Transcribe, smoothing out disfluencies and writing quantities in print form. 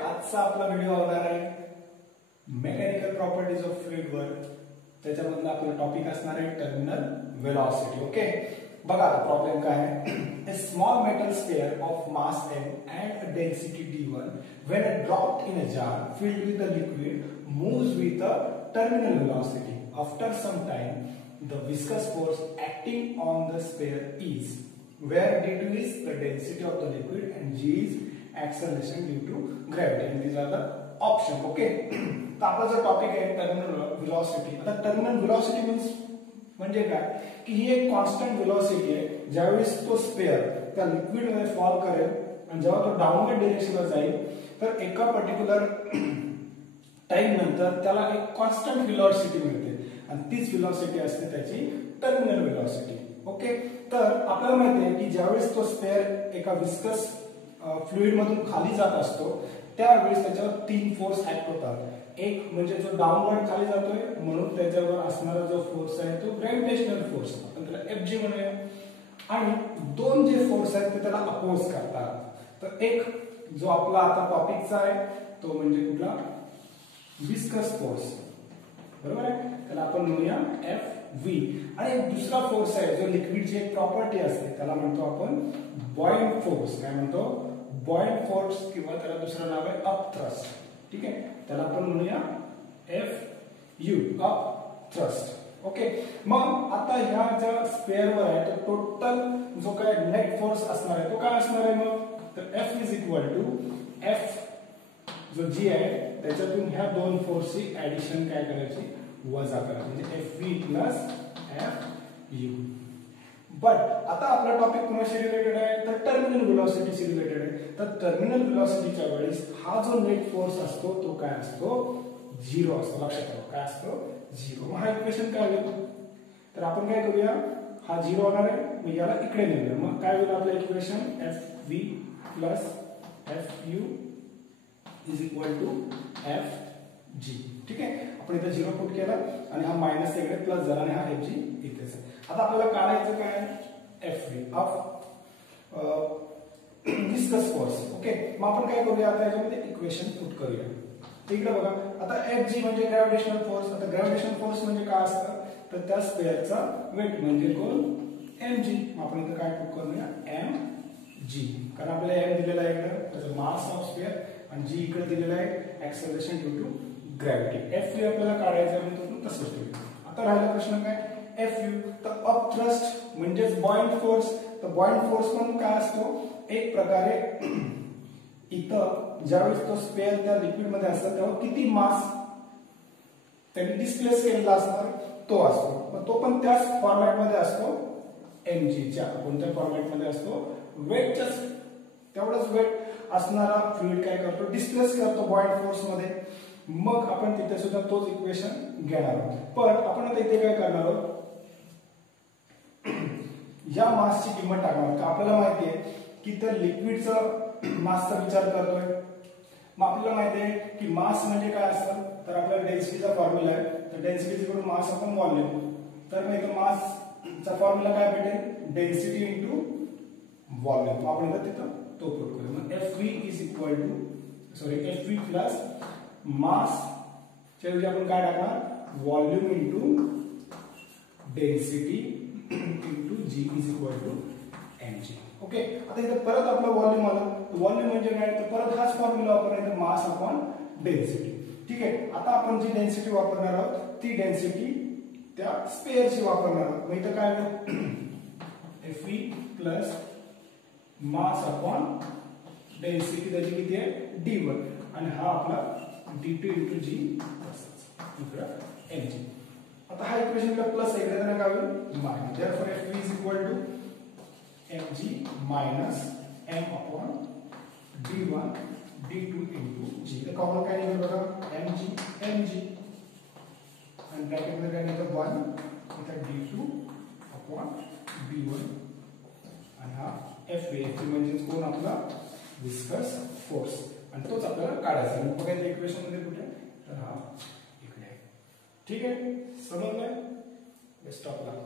आजचा आपला व्हिडिओ होणार आहे मेकॅनिकल प्रॉपर्टीज ऑफ फ्लुइड वर. त्याच्यामधला आपला टॉपिक असणार आहे टर्मिनल वेलोसिटी. ओके, बघा प्रॉब्लेम काय आहे. A small metal sphere of mass m and a density d1 when dropped in a jar filled with a liquid moves with a terminal velocity. After some time the viscous force acting on the sphere is, where d2 is the density of the liquid and g is acceleration due to gravity, and these are the options. Okay, तर आपला जो topic आहे terminal velocity. आता terminal velocity means म्हणजे काय की ही एक constant velocity आहे. ज्यावेळेस तो स्पेअर त्या लिक्विड मध्ये फॉल करेल आणि जेव्हा तो डाऊनवर्ड डायरेक्शनला जाईल तर एका पर्टिक्युलर टाइम नंतर त्याला एक कॉन्स्टंट वेलोसिटी मिळते आणि तीच वेलोसिटी असते त्याची टर्मिनल वेलोसिटी. ओके, तर आपल्याला माहिती आहे की ज्यावेळेस तो स्पेअर एका विस्कस फ्लुइड मधून खाली जात असतो त्यावेळेस त्याच्यावर तीन फोर्स ऍक्ट होतात. एक म्हणजे जो डाऊनवर्ड खाली जातोय म्हणून त्याच्यावर असणारा जो फोर्स आहे तो ग्रॅव्हिटेशनल फोर्स, आपण त्याला Fg म्हणूया. आणि दोन जे फोर्स आहेत ते त्याला अपोज करतात. तर एक जो आपला आता टॉपिकचा आहे तो म्हणजे कुठला, विस्कस फोर्स, बरोबर आहे, त्याला आपण म्हणूया Fv. आणि एक दुसरा फोर्स आहे जो लिक्विडची एक प्रॉपर्टी असते त्याला म्हणतो आपण बॉइंड फोर्स. काय म्हणतो, बॉइंड फोर्स, किंवा त्याला दुसरं नाव आहे अपथ्रस्ट. ठीक आहे, त्याला आपण म्हणूया Fu, अपथ्रस्ट. ओके, मग आता ह्या ज्या स्पेअरवर आहे तो टोटल जो काय नेट फोर्स असणार आहे तो काय असणार आहे मग, तर F is equal to F जो जी आहे त्याच्यातून ह्या दोन फोर्सची ऍडिशन काय करायची, वजा करायची, म्हणजे Fv प्लस Fu. बट आता आपला टॉपिक कोणाशी रिलेटेड आहे, तर टर्मिनल वेलोसिटीशी रिलेटेड आहे. तर टर्मिनल वेलोसिटीच्या वेळेस हा जो नेट फोर्स असतो तो काय असतो, झिरो असतो. लक्षात ठेवा, काय असतो, झिरो. हा इक्वेशन काय होईल, तर आपण काय करूया, हा झिरो होणार आहे, मी याला इकडे नेऊया. मग काय होईल आपलं equation, Fv plus Fu is equal to Fg. ठीक आहे, आपण इथे झिरो पुट केला आणि हा मायनस इकडे प्लस झाला आणि हा Fg इथेच आहे. आता आपल्याला काढायचं काय, Fv of viscous force. Okay, मग आपण काय करूया, आता याच्यामध्ये इक्वेशन पुट करूया. इकडे बघा, आता Fg म्हणजे ग्रॅव्हिटेशनल फोर्स. आता ग्रॅव्हिटेशनल फोर्स म्हणजे काय असतं, तर त्या स्पेअरचा वेट म्हणजे कोण, mg. मग आपण इथे काय पुट करूया, mg, कारण आपल्याला m दिलेला आहे इकडे त्याचा मास ऑफ स्पेअर आणि g इकडे दिलेला आहे acceleration due to gravity. Fv आपल्याला काढायचं आहे म्हणून तसंच ठेवूया. आता राहिला प्रश्न काय, Fu, तर अपथ्रस्ट म्हणजेच बॉइंड फोर्स. तर बॉइंड फोर्स पण काय असतो, एक प्रकारे इथं ज्यावेळेस तो स्पेअर त्या लिक्विड मध्ये असतो तेव्हा किती मास त्यांनी डिस्प्लेस केलेला असणार तो असतो. मग तो पण त्याच फॉर्मॅट मध्ये असतो, mg च्या. कोणत्या फॉर्मॅट मध्ये असतो, वेटच्या तेवढंच वेट असणारा फ्लुइड काय करतो, डिस्प्लेस करतो बॉइंड फोर्स मध्ये. मग आपण तिथे सुद्धा तोच इक्वेशन घेणार आहोत. पण आपण आता इथे काय करणार आहोत, या मासची किंमत टाकणार. तर आपल्याला माहिती आहे की त्या लिक्विडचा मासचा विचार करतोय. मग आपल्याला माहिती आहे की मास म्हणजे काय असतं, तर आपल्याला डेन्सिटीचा फॉर्म्युला आहे. तर density equal to mass upon volume. तर मग इथं मासचा फॉर्म्युला काय भेटेल, डेन्सिटी इनटू व्हॉल्यूम. आपण इथं तिथं तो पुट करू. मग Fv is equal to Fv plus mass च्या ऐवजी आपण काय टाकणार, volume into density into g is equal to mg. Okay, आता इथे परत आपलं व्हॉल्यूम आलं. व्हॉल्यूम म्हणजे काय, तर परत हाच फॉर्म्युला वापरायचा, मास अपॉन डेन्सिटी. ठीक आहे, आता आपण जी डेन्सिटी वापरणार आहोत ती डेन्सिटी त्या स्पेअरची वापरणार आहोत. मग इथं काय होईल, Fv plus mass upon density त्याची किती आहे, d1, आणि हा आपला d2 इंटू g mg. आता हा इक्वेशन का प्लस आहे, इकडे काय होईल, minus. Therefore Fv is equal to mg minus m upon d1 d2 into g. तर कॉमन काय निघेल बघा, mg आणि ब्रॅकेट मध्ये काय निघेल 1, इथे d2 अपॉन d1 आणि हा F म्हणजे कोण, आपला विस्कस फोर्स, आणि तोच आपल्याला काढायचा आहे. बघा या इक्वेशन मध्ये कुठे, तर हा इकडे आहे. ठीक आहे, समजलंय, बेस्ट ऑफ लक.